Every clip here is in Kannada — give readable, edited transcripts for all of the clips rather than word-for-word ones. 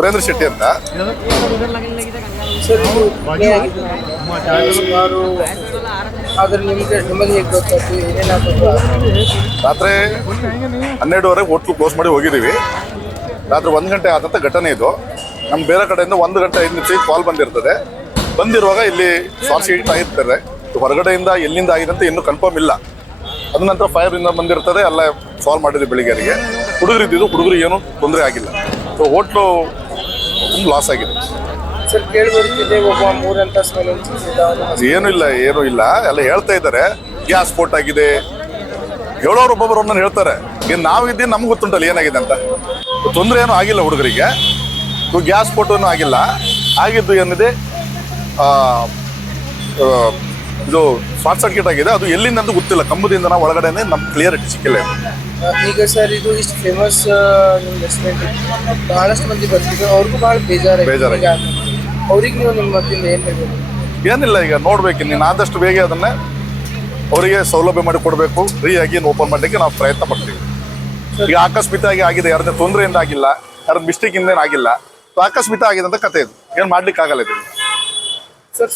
ಸುರೇಂದ್ರ ಶೆಟ್ಟಿ ಅಂತ. ಸರ್ ಇದು ಸುಮಾರು ಆದ್ರೆ ನಿಮಗೆ ಹೇಗೆ ಗೊತ್ತಾಯ್ತು ಏನೇನಾಗ್ಬೇಕು? ರಾತ್ರಿ 12:30 ಹೋಟ್ಲು ಕ್ಲೋಸ್ ಮಾಡಿ ಹೋಗಿದ್ದೀವಿ. ರಾತ್ರಿ 1 ಗಂಟೆ ಆದಂಥ ಘಟನೆ ಇದು. ನಮ್ಮ ಬೇರೆ ಕಡೆಯಿಂದ 1 ಗಂಟೆ 5 ನಿಮಿಷ ಕಾಲ್ ಬಂದಿರ್ತದೆ. ಬಂದಿರುವಾಗ ಇಲ್ಲಿ ಶಾರ್ಟ್ ಸರ್ಕ್ಯೂಟ್ ಆಗಿರ್ತಾರೆ. ಹೊರಗಡೆಯಿಂದ ಎಲ್ಲಿಂದ ಆಗಿದೆ ಅಂತ ಇನ್ನೂ ಕನ್ಫರ್ಮ್ ಇಲ್ಲ. ಅದ ನಂತರ ಫೈರಿಂದ ಬಂದಿರ್ತದೆ. ಎಲ್ಲ ಸಾಲ್ವ್ ಮಾಡಿದ್ವಿ ಬೆಳಿಗ್ಗೆಗೆ. ಹುಡುಗರಿದ್ದು ಹುಡುಗರಿಗೆ ಏನೂ ತೊಂದರೆ ಆಗಿಲ್ಲ. ಸೊ ಹೋಟ್ಲು ತುಂಬ ಲಾಸ್ ಆಗಿದೆ. ಸರ್ ಕೇಳಿ ಬರ್ತಿದೆ ಒಬ್ಬ 3 ಅಂತಸ್ತು ಏನೂ ಇಲ್ಲ ಎಲ್ಲ ಹೇಳ್ತಾ ಇದ್ದಾರೆ ಗ್ಯಾಸ್ ಸ್ಫೋಟ್ ಆಗಿದೆ. ಹೇಳೋರು ಒಬ್ಬೊಬ್ಬರು ಒಂದನ್ನು ಹೇಳ್ತಾರೆ. ಇನ್ನು ನಾವಿದ್ದೀನಿ ನಮ್ಗೆ ಗೊತ್ತುಂಟಲ್ಲ ಏನಾಗಿದೆ ಅಂತ. ತೊಂದರೆ ಏನೂ ಆಗಿಲ್ಲ ಹುಡುಗರಿಗೆ. ಗ್ಯಾಸ್ ಸ್ಫೋಟನೂ ಆಗಿಲ್ಲ. ಆಗಿದ್ದು ಏನಿದೆ ಇದು ಶಾರ್ಟ್ ಸರ್ಕ್ಯೂಟ್ ಆಗಿದೆ. ಅದು ಎಲ್ಲಿಂದ ಅಂತ ಗೊತ್ತಿಲ್ಲ. ಕಂಬದಿಂದ ನಾವು ಒಳಗಡೆನೆ ನಮ್ಗೆ ಕ್ಲಿಯರಿಟಿ ಸಿಕ್ಕಿಲ್ಲ. ಈಗ ಸರ್ ಇದು ಇಷ್ಟು ಫೇಮಸ್ ನಿಮ್ಮ ರೆಸ್ಟೋರೆಂಟ್ ಬಹಳಷ್ಟು ಮಂದಿ ಬರ್ತಿದ್ರು. ಅವ್ರಿಗೂ ಭಾಳ ಬೇಜಾರಾಗಿ ಅವ್ರಿಗೆ ನೀವು ನಿಮ್ಮ ಮತ್ತಿಂದ ಏನು ಹೇಳ್ಬೇಕು? ಏನಿಲ್ಲ, ಈಗ ನೋಡ್ಬೇಕು. ನೀನು ಆದಷ್ಟು ಬೇಗ ಅದನ್ನೇ ಅವರಿಗೆ ಸೌಲಭ್ಯ ಮಾಡಿ ಕೊಡಬೇಕು. ಫ್ರೀಯಾಗಿ ಓಪನ್ ಮಾಡಲಿಕ್ಕೆ ನಾವು ಪ್ರಯತ್ನ ಪಡ್ತೀವಿ. ಈಗ ಆಕಸ್ಮಿಕವಾಗಿ ಆಗಿದೆ, ಯಾರದೇ ತೊಂದರೆಯಿಂದ ಆಗಿಲ್ಲ, ಯಾರದ್ದು ಮಿಸ್ಟೇಕಿಂದ ಆಗಿಲ್ಲ. ಆಕಸ್ಮಿಕ ಆಗಿದೆ ಅಂತ ಕತೆ ಇದು. ಏನು ಮಾಡ್ಲಿಕ್ಕೆ ಆಗಲ್ಲ ಇದು. ಸರ್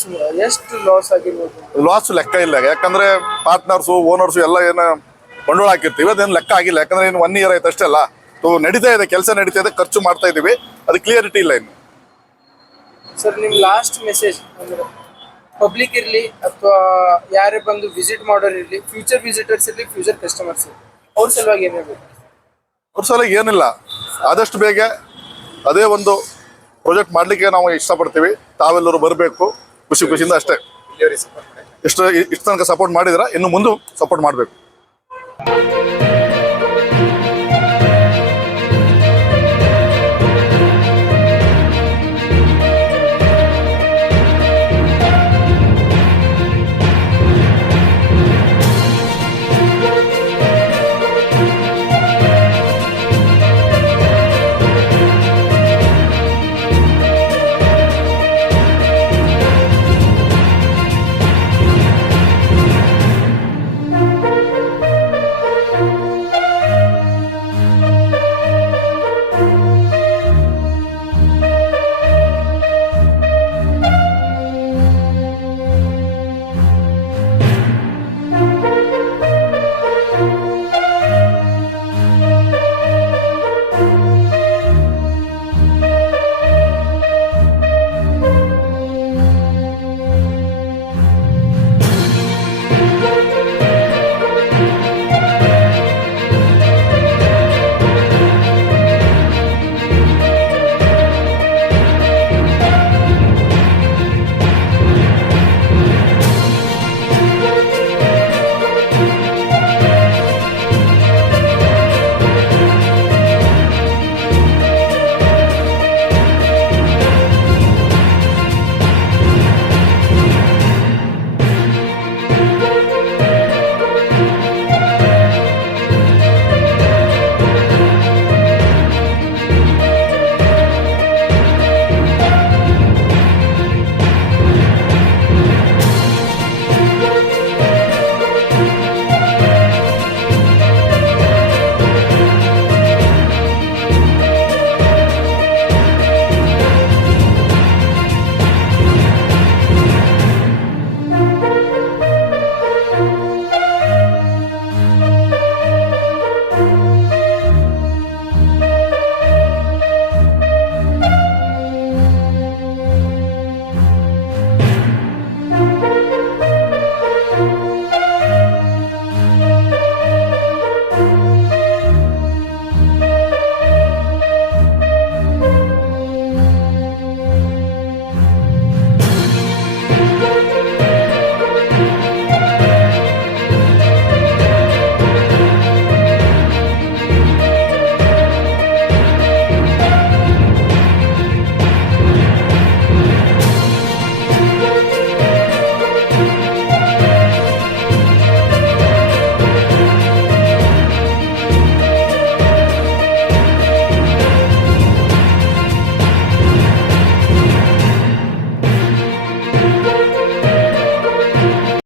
ಎಷ್ಟು ಲಾಸ್ ಆಗಿರ್ಬೋದು? ಲಾಸ್ ಲೆಕ್ಕ ಇಲ್ಲ. ಯಾಕಂದ್ರೆ ಪಾರ್ಟ್ನರ್ಸು ಓನರ್ಸು ಎಲ್ಲ ಏನು ಬಂಡವಾಳ ಹಾಕಿರ್ತೀವಿ, ಅದೇನು ಲೆಕ್ಕ ಆಗಿಲ್ಲ. ಯಾಕಂದ್ರೆ ಇನ್ನು 1 ಇಯರ್ ಆಯ್ತು ಅಷ್ಟೇ ಅಲ್ಲ. ನಡೀತಾ ಇದೆ, ಕೆಲಸ ನಡೀತಾ ಇದೆ, ಖರ್ಚು ಮಾಡ್ತಾ ಇದೀವಿ. ಅದು ಕ್ಲಿಯರಿಟಿ ಇಲ್ಲ ಇನ್ನು. ಸರ್ ನಿಮ್ಮ ಲಾಸ್ಟ್ ಮೆಸೇಜ್ ಅಂದ್ರೆ ಪಬ್ಲಿಕ್ ಇರಲಿ ಅಥವಾ ಯಾರೇ ಬಂದು ವಿಸಿಟ್ ಮಾಡೋರು ಇರಲಿ, ಫ್ಯೂಚರ್ ವಿಸಿಟರ್ಸ್ ಇರಲಿ, ಫ್ಯೂಚರ್ ಕಸ್ಟಮರ್ಸ್ ಇರಲಿ, ಅವ್ರ ಸಲುವಾಗಿ ಏನು ಹೇಳ್ಬೇಕು? ಅವ್ರ ಸಲುವಾಗಿ ಏನಿಲ್ಲ, ಆದಷ್ಟು ಬೇಗ ಅದೇ ಒಂದು ಪ್ರಾಜೆಕ್ಟ್ ಮಾಡಲಿಕ್ಕೆ ನಾವು ಇಷ್ಟಪಡ್ತೀವಿ. ತಾವೆಲ್ಲರೂ ಬರಬೇಕು ಖುಷಿಯಿಂದ ಅಷ್ಟೇ. ಇಷ್ಟು ತನಕ ಸಪೋರ್ಟ್ ಮಾಡಿದ್ರೆ ಇನ್ನು ಮುಂದೆ ಸಪೋರ್ಟ್ ಮಾಡಬೇಕು.